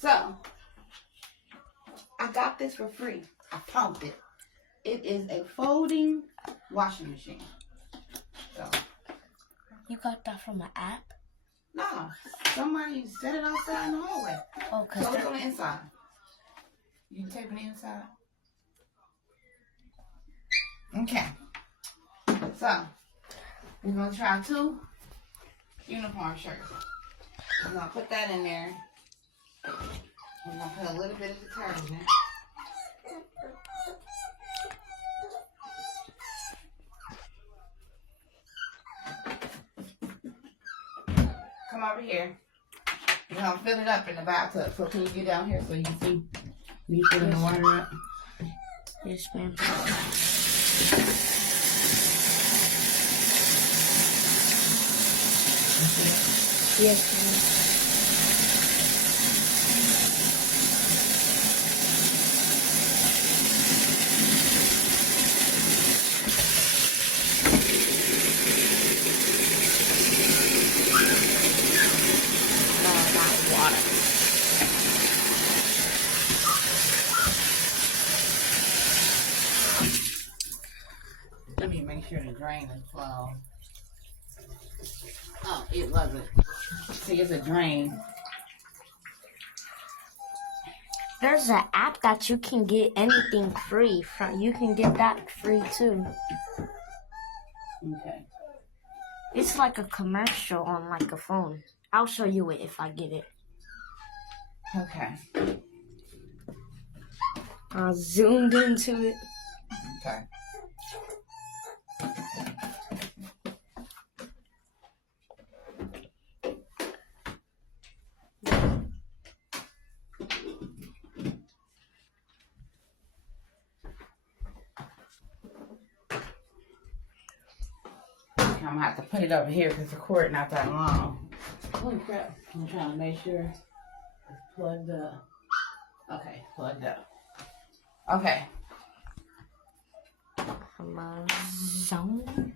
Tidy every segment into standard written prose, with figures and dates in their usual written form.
So, I got this for free. I found it. It is a folding washing machine. So, you got that from an app? no, somebody set it outside in the hallway. Oh, cause so it's on the inside. You can tape it inside. Okay. So, we're gonna try 2 uniform shirts. We're gonna put that in there. We're gonna put a little bit of detergent. Come over here. We're gonna fill it up in the bathtub. So can you get down here so you can see me filling the water up? Yes, ma'am. Yes, ma'am. Let me make sure the drain is full. Oh, it wasn't. See, it's a drain. There's an app that you can get anything free from. You can get that free too. Okay. It's like a commercial on like a phone. I'll show you it if I get it. Okay. I zoomed into it. Okay. I'm gonna have to put it over here because the cord not that long. Holy crap. I'm trying to make sure it's plugged up. Okay, plugged up. Okay. Zone.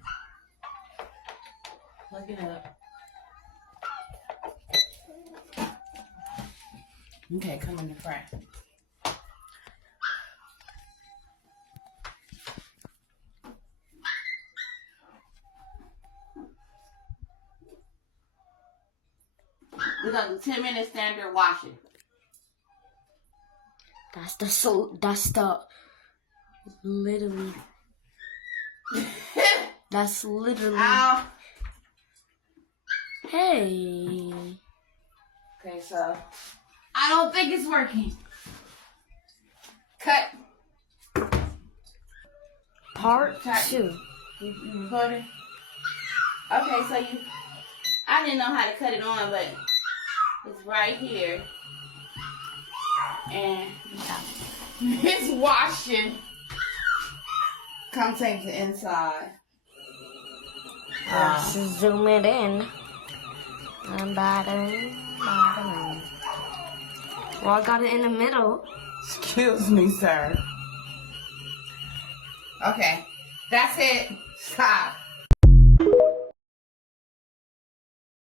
Plug it up. Okay, come in the front. We're gonna do 10-minute standard washing. That's literally. That's literally. Ow. Hey. Okay, so I don't think it's working. Cut. Part 2. You recording? Okay, so I didn't know how to cut it on, but it's right here. And it's washing. Come take the inside. Let's zoom it in. Well, I got it in the middle. Excuse me, sir. Okay, that's it. Stop.